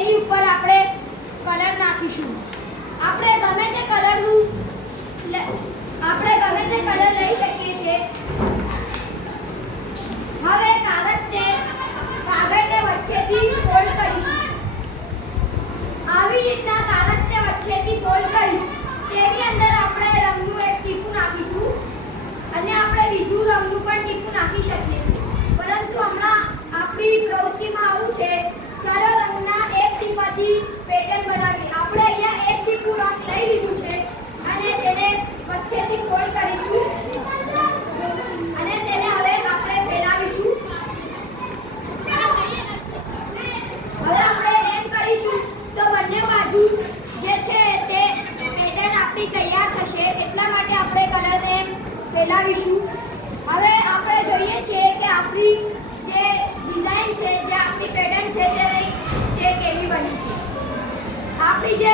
તેની ઉપર આપણે કલર નાખીશું. આપણે ગમે તે કલર લઈ શકીએ છીએ. હવે કાગળને વચ્ચેથી ફોલ્ડ કરીશું. આવી રીતના કાગળને વચ્ચેથી ફોલ્ડ કરી તેની અંદર આપણે રંગનું એક ટીપું નાખીશું અને આપણે બીજું રંગનું પણ ટીપું નાખી શકીએ છીએ. પરંતુ હમણાં આપણી પ્રવૃત્તિમાં આવું છે, ચાલો રંગના એક ટીપાથી પેટર્ન બનાવીએ. આપણે અહીંયા એક ટીપું રંગ લઈ લીધું છે અને તેને વચ્ચેથી ફોલ્ડ કરીશું અને તેને હવે આપણે ફેલાવીશું. હવે આપણે એમ કરીશું તો બંને બાજુ જે છે તે પેટર્ન આપણી તૈયાર થશે. એટલા માટે આપણે કલરને ફેલાવીશું. હવે આપણે જોઈએ છીએ કે આપણી જે ડિઝાઇન છે, જે આપણી પેટર્ન છે તે કેવી બની છે. આપણી જે